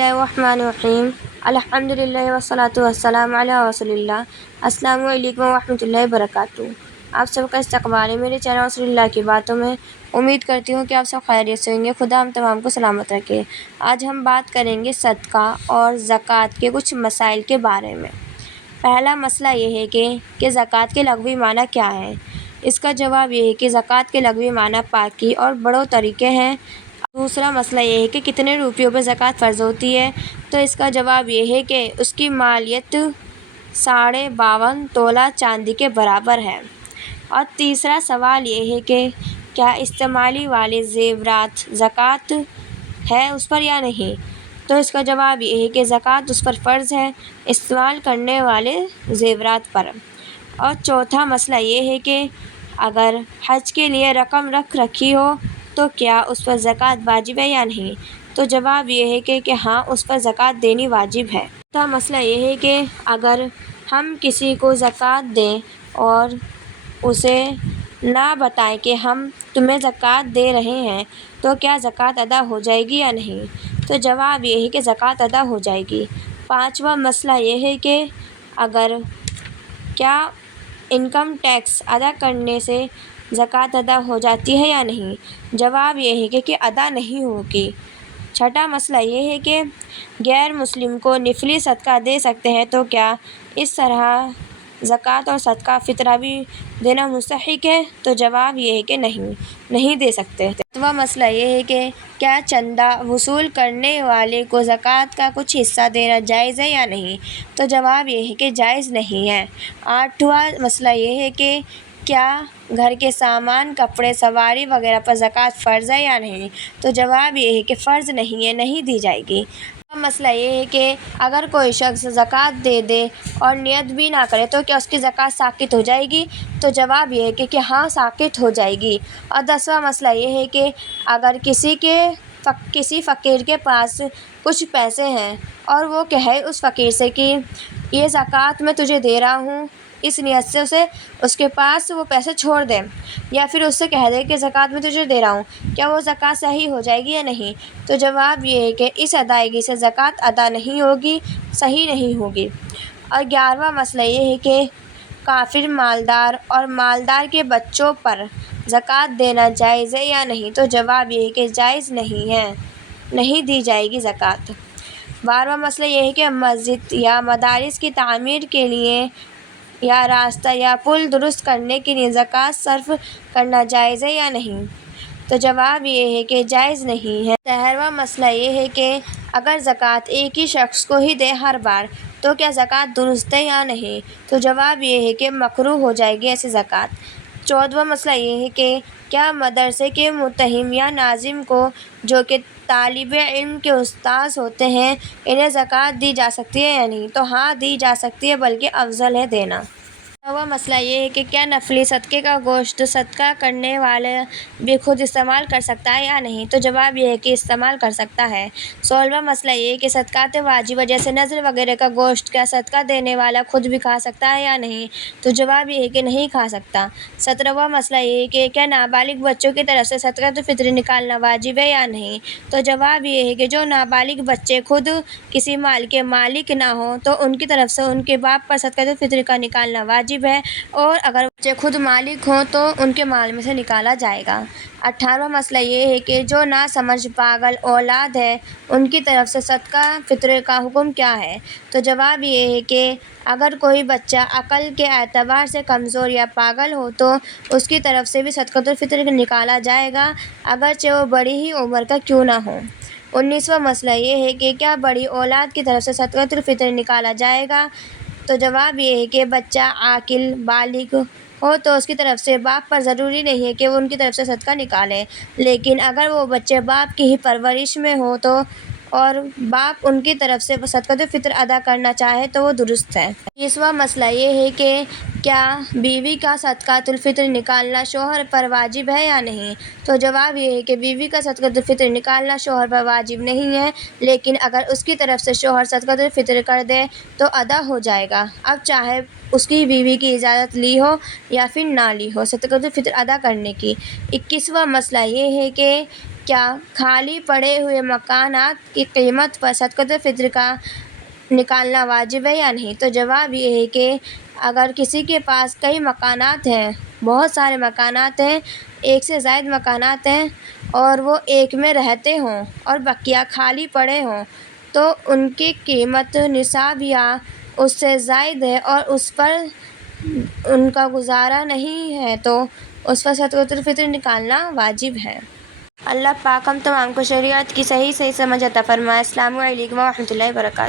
اللہ الرحمن الرحیم الحمدللہ والصلاۃ والسلام علی رسول اللہ۔ السلام علیکم ورحمۃ اللہ وبرکاتہ۔ آپ سب کا استقبال ہے میرے چینل رسول اللہ کی باتوں میں۔ امید کرتی ہوں کہ آپ سب خیریت سے ہوں گے۔ خدا ہم تمام کو سلامت رکھے۔ آج ہم بات کریں گے صدقہ اور زکوٰۃ کے کچھ مسائل کے بارے میں۔ پہلا مسئلہ یہ ہے کہ زکوٰۃ کے لغوی معنی کیا ہے؟ اس کا جواب یہ ہے کہ زکوٰۃ کے لغوی معنی پاکی اور بڑوں طریقے ہیں۔ دوسرا مسئلہ یہ ہے کہ کتنے روپیوں پر زکوٰۃ فرض ہوتی ہے؟ تو اس کا جواب یہ ہے کہ اس کی مالیت 52.5 تولہ چاندی کے برابر ہے۔ اور تیسرا سوال یہ ہے کہ کیا استعمالی والے زیورات زکوٰۃ ہے اس پر یا نہیں؟ تو اس کا جواب یہ ہے کہ زکوٰۃ اس پر فرض ہے، استعمال کرنے والے زیورات پر۔ اور چوتھا مسئلہ یہ ہے کہ اگر حج کے لیے رقم رکھی ہو تو کیا اس پر زکوٰۃ واجب ہے یا نہیں؟ تو جواب یہ ہے کہ ہاں، اس پر زکوٰۃ دینی واجب ہے۔ چوتھا مسئلہ یہ ہے کہ اگر ہم کسی کو زکوٰۃ دیں اور اسے نہ بتائیں کہ ہم تمہیں زکوٰۃ دے رہے ہیں تو کیا زکوٰۃ ادا ہو جائے گی یا نہیں؟ تو جواب یہ ہے کہ زکوٰۃ ادا ہو جائے گی۔ پانچواں مسئلہ یہ ہے کہ کیا انکم ٹیکس ادا کرنے سے زکوٰۃ ادا ہو جاتی ہے یا نہیں؟ جواب یہ ہے کہ ادا نہیں ہوگی۔ چھٹا مسئلہ یہ ہے کہ غیر مسلم کو نفلی صدقہ دے سکتے ہیں تو کیا اس طرح زکوٰۃ اور صدقہ فطرہ بھی دینا مستحق ہے؟ تو جواب یہ ہے کہ نہیں دے سکتے۔ ساتواں مسئلہ یہ ہے کہ کیا چندہ وصول کرنے والے کو زکوٰۃ کا کچھ حصہ دینا جائز ہے یا نہیں؟ تو جواب یہ ہے کہ جائز نہیں ہے۔ آٹھواں مسئلہ یہ ہے کہ کیا گھر کے سامان، کپڑے، سواری وغیرہ پر زکوٰۃ فرض ہے یا نہیں؟ تو جواب یہ ہے کہ فرض نہیں ہے، نہیں دی جائے گی۔ مسئلہ یہ ہے کہ اگر کوئی شخص زکوٰۃ دے دے اور نیت بھی نہ کرے تو کیا اس کی زکوٰۃ ساقط ہو جائے گی؟ تو جواب یہ ہے کہ ہاں، ساقط ہو جائے گی۔ اور 10واں مسئلہ یہ ہے کہ اگر کسی فقیر کے پاس کچھ پیسے ہیں اور وہ کہے اس فقیر سے کہ یہ زکوٰۃ میں تجھے دے رہا ہوں، اس نیت سے اس کے پاس وہ پیسے چھوڑ دے، یا پھر اس سے کہہ دے کہ زکوٰۃ میں تجھے دے رہا ہوں، کیا وہ زکوٰۃ صحیح ہو جائے گی یا نہیں؟ تو جواب یہ ہے کہ اس ادائیگی سے زکوٰۃ ادا نہیں ہوگی، صحیح نہیں ہوگی۔ اور 11واں مسئلہ یہ ہے کہ کافر مالدار اور مالدار کے بچوں پر زکوٰۃ دینا جائز ہے یا نہیں؟ تو جواب یہ ہے کہ جائز نہیں ہے، نہیں دی جائے گی زکوٰۃ۔ 12واں مسئلہ یہ ہے کہ مسجد یا مدارس کی تعمیر کے لیے یا راستہ یا پل درست کرنے کے لیے زکوٰۃ صرف کرنا جائز ہے یا نہیں؟ تو جواب یہ ہے کہ جائز نہیں ہے۔ 13واں مسئلہ یہ ہے کہ اگر زکوٰۃ ایک ہی شخص کو ہی دے ہر بار تو کیا زکوٰۃ درست ہے یا نہیں؟ تو جواب یہ ہے کہ مکروہ ہو جائے گی ایسی زکوٰۃ۔ 14واں مسئلہ یہ ہے کہ کیا مدرسے کے متہم یا ناظم کو، جو کہ طالب علم کے استاذ ہوتے ہیں، انہیں زکوٰۃ دی جا سکتی ہے یا نہیں؟ تو ہاں، دی جا سکتی ہے، بلکہ افضل ہے دینا۔ 15واں مسئلہ یہ ہے کہ کیا نفلی صدقے کا گوشت صدقہ کرنے والا بھی خود استعمال کر سکتا ہے یا نہیں؟ تو جواب یہ ہے کہ استعمال کر سکتا ہے۔ 16واں مسئلہ یہ ہے کہ صدقات واجبہ جیسے نذر وغیرہ کا گوشت کیا صدقہ دینے والا خود بھی کھا سکتا ہے یا نہیں؟ تو جواب یہ ہے کہ نہیں کھا سکتا۔ 17واں مسئلہ یہ ہے کہ کیا نابالغ بچوں کی طرف سے صدقۃ الفطر نکالنا واجب ہے یا نہیں؟ تو جواب یہ ہے کہ جو نابالغ بچے خود کسی مال کے مالک نہ ہوں تو ان کی طرف سے ان کے باپ پر صدقۃ الفطر کا نکالنا واجب ہے، اور اگر بچے خود مالک ہوں تو ان کے مال میں سے نکالا جائے گا۔ 18واں مسئلہ یہ ہے کہ جو ناسمجھ پاگل اولاد ہے ان کی طرف سے صدقہ فطر کا حکم کیا ہے؟ تو جواب یہ ہے کہ اگر کوئی بچہ عقل کے اعتبار سے کمزور یا پاگل ہو تو اس کی طرف سے بھی صدقۃ الفطر نکالا جائے گا، اگرچہ وہ بڑی ہی عمر کا کیوں نہ ہو۔ 19واں مسئلہ یہ ہے کہ کیا بڑی اولاد کی طرف سے صدقۃ الفطر نکالا جائے گا؟ تو جواب یہ ہے کہ بچہ عاقل بالغ ہو تو اس کی طرف سے باپ پر ضروری نہیں ہے کہ وہ ان کی طرف سے صدقہ نکالے، لیکن اگر وہ بچے باپ کی ہی پرورش میں ہو تو اور باپ ان کی طرف سے صدقۃ الفطر ادا کرنا چاہے تو وہ درست ہے۔ 20واں مسئلہ یہ ہے کہ کیا بیوی کا صدقۃ الفطر نکالنا شوہر پر واجب ہے یا نہیں؟ تو جواب یہ ہے کہ بیوی کا صدقۃ الفطر نکالنا شوہر پر واجب نہیں ہے، لیکن اگر اس کی طرف سے شوہر صدقۃ الفطر کر دے تو ادا ہو جائے گا، اب چاہے اس کی بیوی کی اجازت لی ہو یا پھر نہ لی ہو صدقۃ الفطر ادا کرنے کی۔ 21واں مسئلہ یہ ہے کہ کیا خالی پڑے ہوئے مکانات کی قیمت پر صدقۃ الفطر کا نکالنا واجب ہے یا نہیں؟ تو جواب یہ ہے کہ اگر کسی کے پاس کئی مکانات ہیں، بہت سارے مکانات ہیں، ایک سے زائد مکانات ہیں، اور وہ ایک میں رہتے ہوں اور بقیہ خالی پڑے ہوں، تو ان کی قیمت نصاب یا اس سے زائد ہے اور اس پر ان کا گزارا نہیں ہے تو اس پر صدقۃ الفطر نکالنا واجب ہے۔ اللہ پاک ہم تمام کو شریعت کی صحیح سمجھ عطا فرمائے۔ السلام علیکم ورحمۃ اللہ وبرکاتہ۔